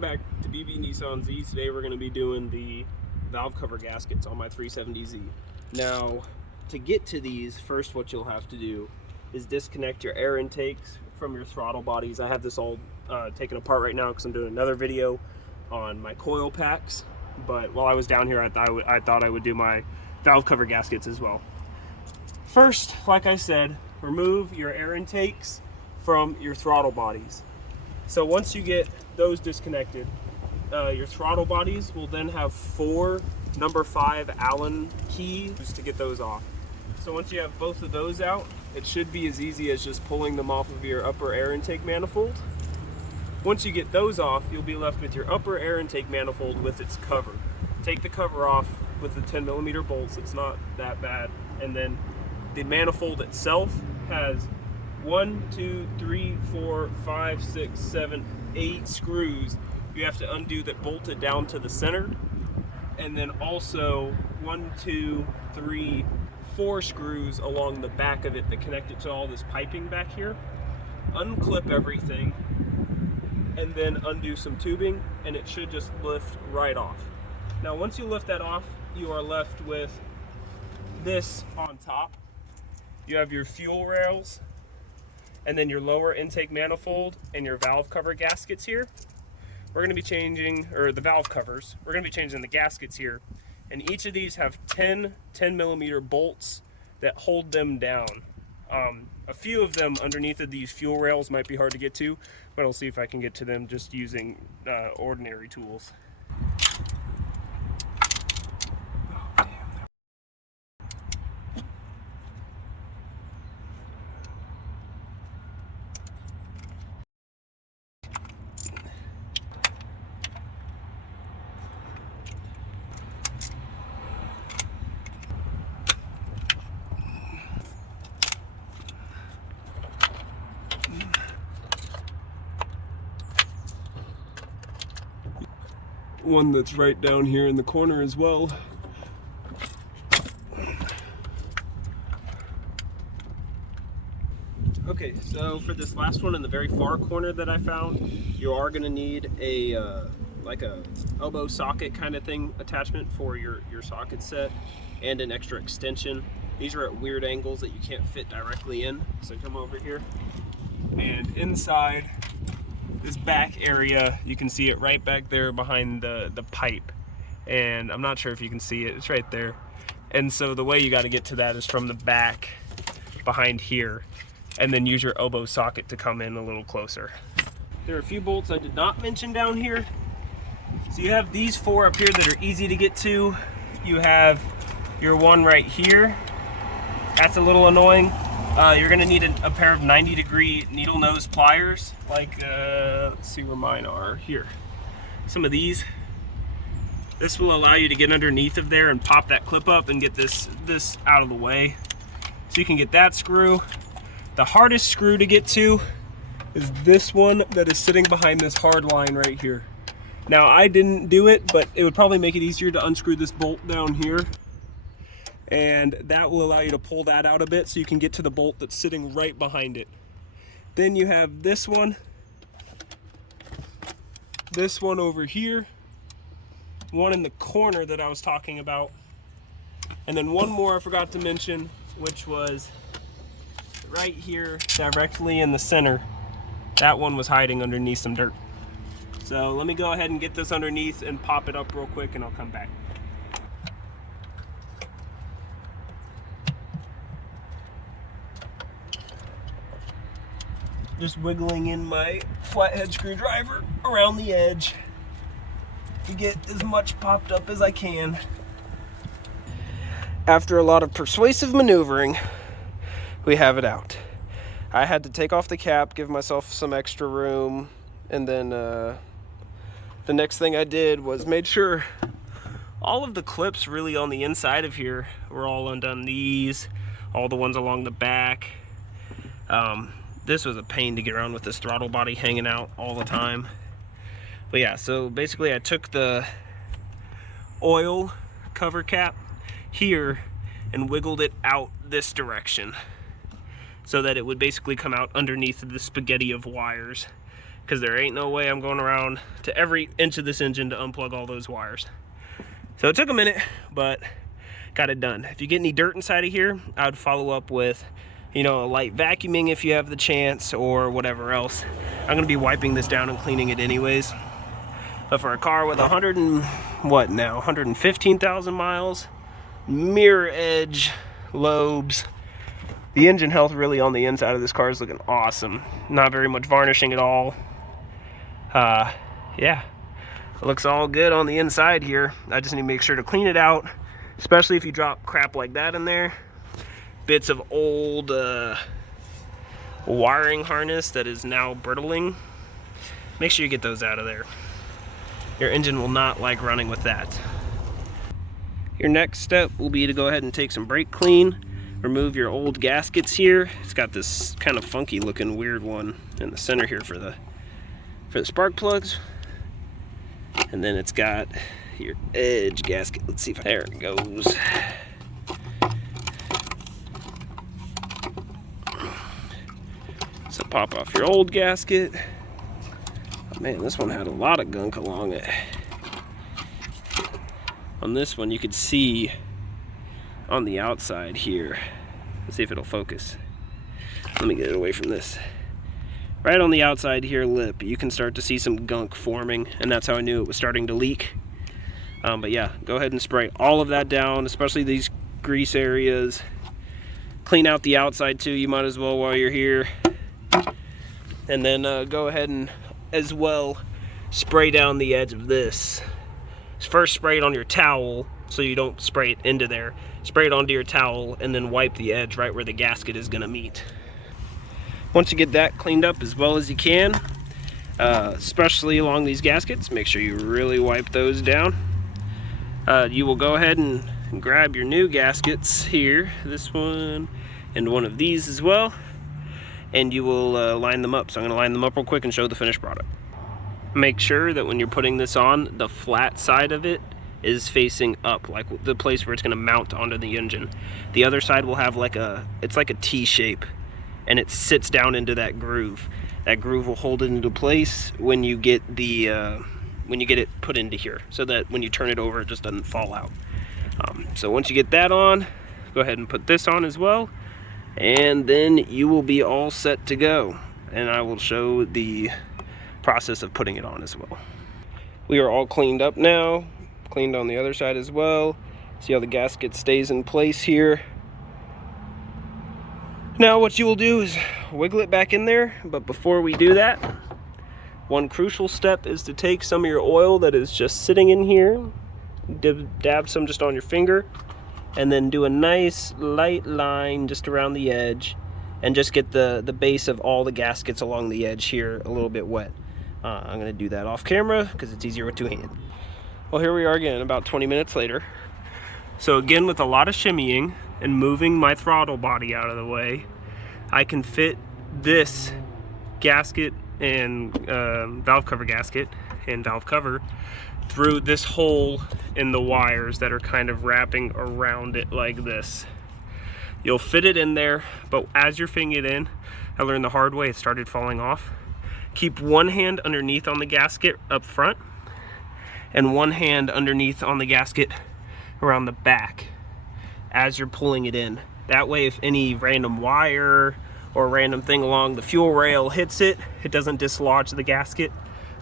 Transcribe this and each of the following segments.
Welcome back to BB Nissan Z. Today we're going to be doing the valve cover gaskets on my 370Z. Now, to get to these, first what you'll have to do is disconnect your air intakes from your throttle bodies. I have this all taken apart right now because I'm doing another video on my coil packs. But while I was down here, I thought I would do my valve cover gaskets as well. First, like I said, remove your air intakes from your throttle bodies. So once you get those disconnected, your throttle bodies will then have 4 number 5 Allen keys to get those off. So once you have both of those out, it should be as easy as just pulling them off of your upper air intake manifold. Once you get those off, you'll be left with your upper air intake manifold with its cover. Take the cover off with the 10mm bolts, it's not that bad. And then the manifold itself has 1, 2, 3, 4, 5, 6, 7, 8 screws you have to undo that bolted down to the center, and then also 1, 2, 3, 4 screws along the back of it that connect it to all this piping back here. Unclip everything and then undo some tubing, and it should just lift right off. Now once you lift that off, you are left with this on top. You have your fuel rails, and then your lower intake manifold and your valve cover gaskets here. We're going to be changing, or the valve covers, we're going to be changing the gaskets here. And each of these have 10mm bolts that hold them down. A few of them underneath of these fuel rails might be hard to get to, but I'll see if I can get to them just using ordinary tools. One that's right down here in the corner as well. Okay, so for this last one in the very far corner that I found, you are going to need a like a elbow socket kind of thing attachment for your socket set, and an extra extension. These are at weird angles that you can't fit directly in, so come over here. And inside this back area, you can see it right back there behind the pipe, and I'm not sure if you can see it, it's right there. And so the way you got to get to that is from the back behind here, and then use your elbow socket to come in a little closer. There are a few bolts I did not mention down here. So you have these 4 up here that are easy to get to. You have your one right here, that's a little annoying. You're going to need a pair of 90-degree needle nose pliers, like, let's see where mine are, here. Some of these. This will allow you to get underneath of there and pop that clip up and get this out of the way. So you can get that screw. The hardest screw to get to is this one that is sitting behind this hard line right here. Now I didn't do it, but it would probably make it easier to unscrew this bolt down here. And that will allow you to pull that out a bit so you can get to the bolt that's sitting right behind it. Then you have this one over here, one in the corner that I was talking about, and then one more I forgot to mention, which was right here directly in the center. That one was hiding underneath some dirt. So let me go ahead and get this underneath and pop it up real quick, and I'll come back. Just wiggling in my flathead screwdriver around the edge to get as much popped up as I can. After a lot of persuasive maneuvering, we have it out. I had to take off the cap, give myself some extra room, and then the next thing I did was made sure all of the clips really on the inside of here were all undone. These, all the ones along the back. This was a pain to get around with this throttle body hanging out all the time. But yeah, so basically I took the oil cover cap here and wiggled it out this direction so that it would basically come out underneath the spaghetti of wires because there ain't no way I'm going around to every inch of this engine to unplug all those wires. So it took a minute, but got it done. If you get any dirt inside of here, I would follow up with, you know, a light vacuuming if you have the chance, or whatever else. I'm gonna be wiping this down and cleaning it anyways. But for a car with 115,000 miles, mirror edge lobes, the engine health really on the inside of this car is looking awesome. Not very much varnishing at all. Yeah, it looks all good on the inside here. I just need to make sure to clean it out, especially if you drop crap like that in there. Bits of old wiring harness that is now brittling. Make sure you get those out of there. Your engine will not like running with that. Your next step will be to go ahead and take some brake clean. Remove your old gaskets here. It's got this kind of funky looking weird one in the center here for the spark plugs. And then it's got your edge gasket. Let's see if there it goes. So pop off your old gasket. Oh man, this one had a lot of gunk along it. On this one you could see on the outside here. Let's see if it'll focus. Let me get it away from this. Right on the outside here lip, you can start to see some gunk forming, and that's how I knew it was starting to leak. But yeah, go ahead and spray all of that down, especially these grease areas. Clean out the outside too, you might as well while you're here. And then go ahead and as well spray down the edge of this. First spray it on your towel so you don't spray it into there. Spray it onto your towel and then wipe the edge right where the gasket is gonna meet. Once you get that cleaned up as well as you can, especially along these gaskets, make sure you really wipe those down. You will go ahead and grab your new gaskets here, this one and one of these as well, and you will line them up. So I'm gonna line them up real quick and show the finished product. Make sure that when you're putting this on, the flat side of it is facing up, like the place where it's going to mount onto the engine. The other side will have it's like a T shape, and it sits down into that groove. That groove will hold it into place when you get it put into here, so that when you turn it over, it just doesn't fall out. So once you get that on, go ahead and put this on as well, and then you will be all set to go. And I will show the process of putting it on as well. We are all cleaned up now. Cleaned on the other side as well. See how the gasket stays in place here. Now what you will do is wiggle it back in there, but before we do that, one crucial step is to take some of your oil that is just sitting in here, dab some just on your finger, and then do a nice light line just around the edge, and just get the base of all the gaskets along the edge here a little bit wet. I'm gonna do that off camera because it's easier with two hands. Well, here we are again about 20 minutes later. So again, with a lot of shimmying and moving my throttle body out of the way, I can fit this gasket and valve cover gasket and valve cover through this hole in the wires that are kind of wrapping around it like this. You'll fit it in there, but as you're fitting it in, I learned the hard way, it started falling off. Keep one hand underneath on the gasket up front, and one hand underneath on the gasket around the back as you're pulling it in. That way, if any random wire or random thing along the fuel rail hits it, it doesn't dislodge the gasket,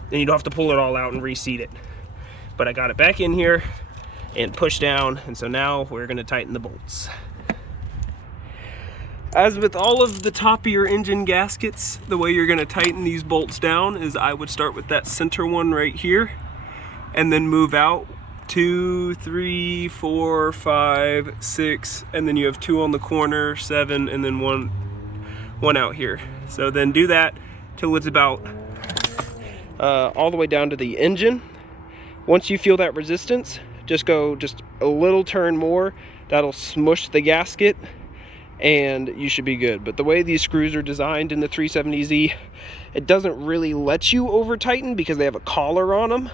and you don't have to pull it all out and reseat it. But I got it back in here and pushed down, and so now we're gonna tighten the bolts. As with all of the top of your engine gaskets, the way you're gonna tighten these bolts down is I would start with that center one right here, and then move out 2, 3, 4, 5, 6, and then you have 2 on the corner, 7, and then one out here. So then do that till it's about all the way down to the engine. Once you feel that resistance, just go just a little turn more. That'll smush the gasket and you should be good. But the way these screws are designed in the 370Z, it doesn't really let you over tighten because they have a collar on them.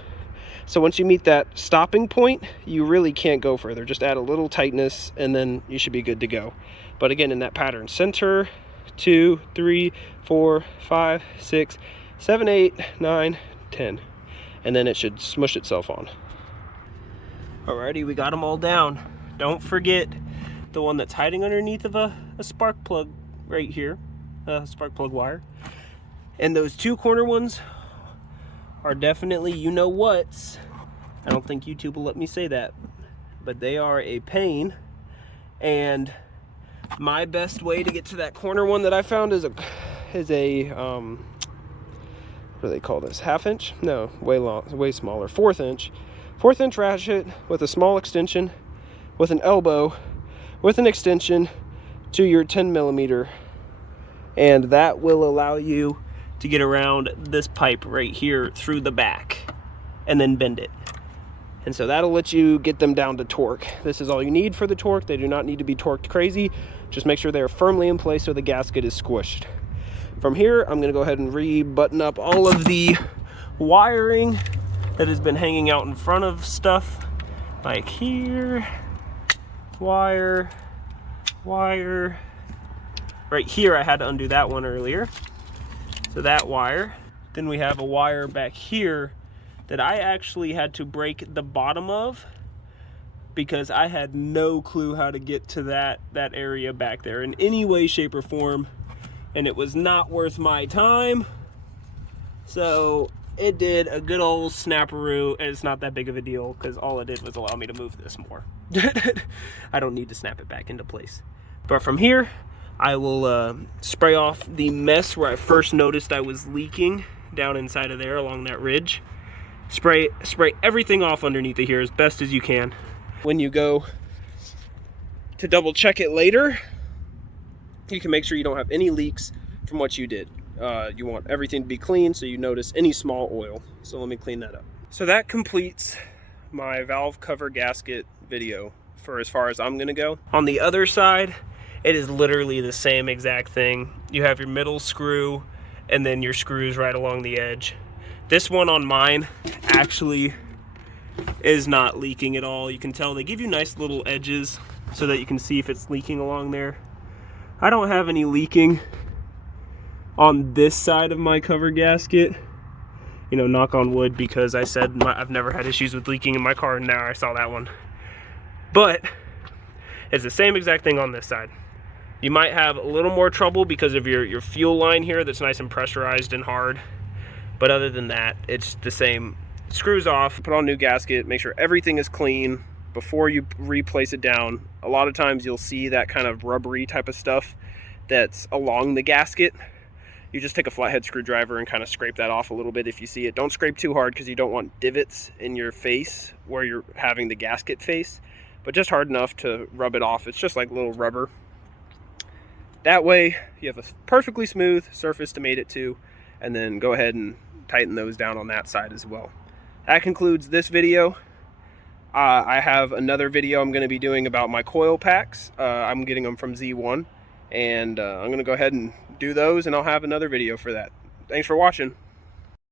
So once you meet that stopping point, you really can't go further. Just add a little tightness and then you should be good to go. But again, in that pattern, center, 2, 3, 4, 5, 6, 7, 8, 9, 10. And then it should smush itself on. Alrighty, we got them all down. Don't forget the one that's hiding underneath of a spark plug right here, a spark plug wire. And those 2 corner ones are definitely you-know-whats. I don't think YouTube will let me say that, but they are a pain. And my best way to get to that corner one that I found is a what do they call this? 1/2 inch? No, way smaller. 1/4 inch. 1/4 inch ratchet with a small extension, with an elbow, with an extension to your 10 millimeter, and that will allow you to get around this pipe right here through the back and then bend it. And so that'll let you get them down to torque. This is all you need for the torque. They do not need to be torqued crazy. Just make sure they're firmly in place so the gasket is squished. From here, I'm gonna go ahead and re-button up all of the wiring that has been hanging out in front of stuff, like here, wire. Right here, I had to undo that one earlier. So that wire. Then we have a wire back here that I actually had to break the bottom of because I had no clue how to get to that area back there in any way, shape, or form, and it was not worth my time. So it did a good old snapperoo, and it's not that big of a deal because all it did was allow me to move this more. I don't need to snap it back into place. But from here, I will spray off the mess where I first noticed I was leaking down inside of there along that ridge. Spray everything off underneath of here as best as you can. When you go to double check it later, you can make sure you don't have any leaks from what you did. You want everything to be clean so you notice any small oil. So let me clean that up. So that completes my valve cover gasket video for as far as I'm gonna go. On the other side, it is literally the same exact thing. You have your middle screw and then your screws right along the edge. This one on mine actually is not leaking at all. You can tell they give you nice little edges so that you can see if it's leaking along there. I don't have any leaking on this side of my cover gasket, you know, knock on wood, because I said I've never had issues with leaking in my car, and now I saw that one. But it's the same exact thing on this side. You might have a little more trouble because of your fuel line here that's nice and pressurized and hard, but other than that, it's the same. Screws off, put on a new gasket, make sure everything is clean before you replace it down. A lot of times you'll see that kind of rubbery type of stuff that's along the gasket. You just take a flathead screwdriver and kind of scrape that off a little bit if you see it. Don't scrape too hard because you don't want divots in your face where you're having the gasket face, but just hard enough to rub it off. It's just like little rubber. That way you have a perfectly smooth surface to mate it to, and then go ahead and tighten those down on that side as well. That concludes this video. I have another video I'm going to be doing about my coil packs. I'm getting them from Z1, and I'm going to go ahead and do those, and I'll have another video for that. Thanks for watching.